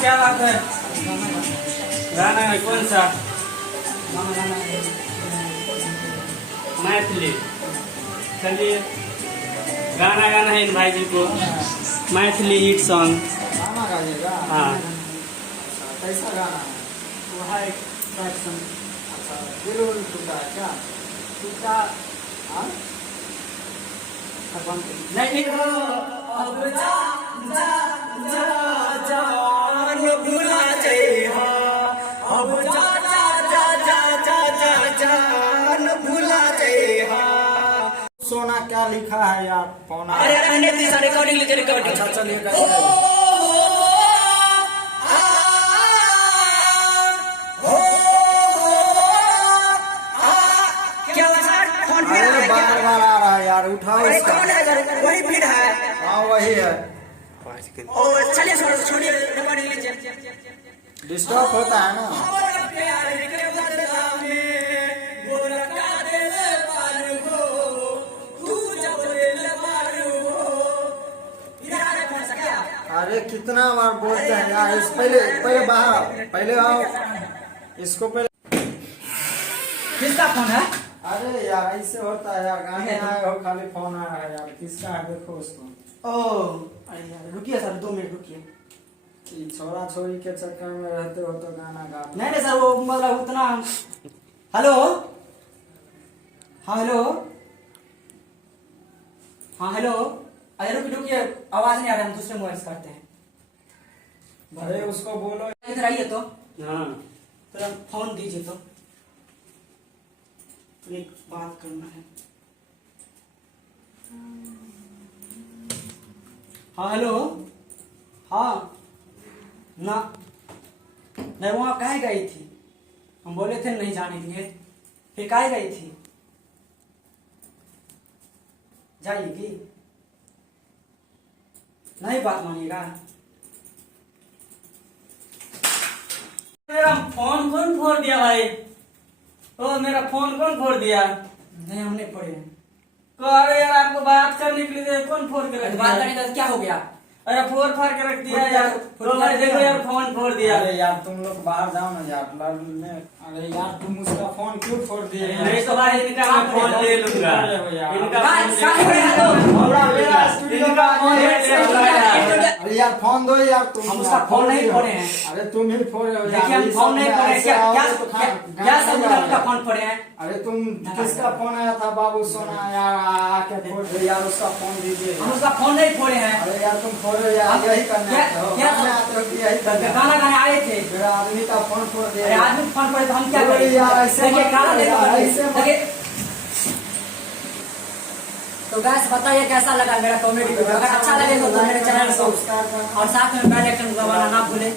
क्या बात है? गाना है कौन सा? मैथिली। चलिए गाना गाना है इन भाई जी को, मैथिली हिट सॉन्ग। गाना गाइएगा? हाँ। कैसा गाना है? वो है एक्शन। अच्छा, दिल उल टूटा है क्या? टूटा हाँ? नहीं हो अब जा जा जा जान भुला जइहा, अब जा जा जा जा जा जा जान भुला जइहा। सोना क्या लिखा है यार? पौना। अरे रहने दे, सारे रिकॉर्डिंग लीजिए, रिकॉर्डिंग। अच्छा चलिए ओ, आ, हो, क्या हुआ सर? फोन पे आ रहा अरे है बार क्या? बार आ रहा है यार, उठाओ अरे इसका। कौन है सर? वही भीड़ है। हाँ वही है। ओ चलिए छोड़िए, रिकॉर्डिंग लीजिए। डिस्टर्ब होता है ना। हमारा प्यार के बदला में गोरा का दिल पार हो, तू जब दिल पार हो। यार कौन सा क्या? अरे कितना बार बोलते हैं यार, इस पहले पहले बाहर, पहले आओ इसको पहले। किसका फोन है? अरे यार ऐसे होता है यार, गाने आए हो खाली फोन आ रहा है यार, किसका है देखो उसको। ओ अरे यार रुकिए सर, 2 मिनट रुकिए। छोरा छोरी के चक्कर में रहते हो तो गाना गा। नहीं नहीं सर, वो मतलब उतना। हेलो, हाँ हेलो, हाँ हेलो। अरे रुकिए, आवाज नहीं आ रहा, हम दूसरे मोबाइल से करते हैं। अरे उसको बोलो। इधर आइए तो। हाँ थोड़ा फोन दीजिए तो, एक बात करना है। हाँ हेलो, हाँ ना, नहीं वहाँ काहे गई थी? हम बोले थे नहीं जाने के लिए, फिर काहे गई थी? जाइएगी? नहीं बात मानिएगा। मेरा फोन कौन फोड़ दिया भाई? ओ मेरा फोन कौन फोड़ दिया? नहीं हमने फोड़े हैं। अरे यार आपको बात करने के लिए कौन फोड़ के रख दिया? बात करने का क्या हो गया? अरे फोड़ फाड़ के रख दिया यार। तो भाई देखो यार, फोन फोड़ दिया। अरे यार तुम लोग बाहर जाओ ना यार, लड़ने। अरे यार तुम उसका फोन क्यों फोड़ दिए यार? नहीं तो भाई इनका मैं फोन ले लूंगा। इनका अरे यार फोन दो यार तुम। हम उसका फोन नहीं फोड़े हैं। अरे तुम ही फोड़े हो यार। देखिए हम फोन नहीं फोड़े हैं। क्या सब उनका फोन फोड़े हैं? अरे तुम किसका फोन आया था? बाबू सोना यार आके फोड़ दे यार, उसका फोन दीजिए। हम उसका फोन नहीं फोड़े हैं। अरे यार तुम फोड़े यार, यही करना है। क्या यही करना गाना गाने आए थे? मेरा आदमी का फोन फोड़ दिया। अरे आदमी फोन फोड़े तो हम क्या करें? यार ऐसे देखिए गाना ऐसे देखिए। तो गाइस बताइए कैसा लगा मेरा कॉमेडी वीडियो? अगर अच्छा लगे तो मेरे चैनल को सब्सक्राइब करना। और साथ में बेल आइकन दबाना ना भूलें।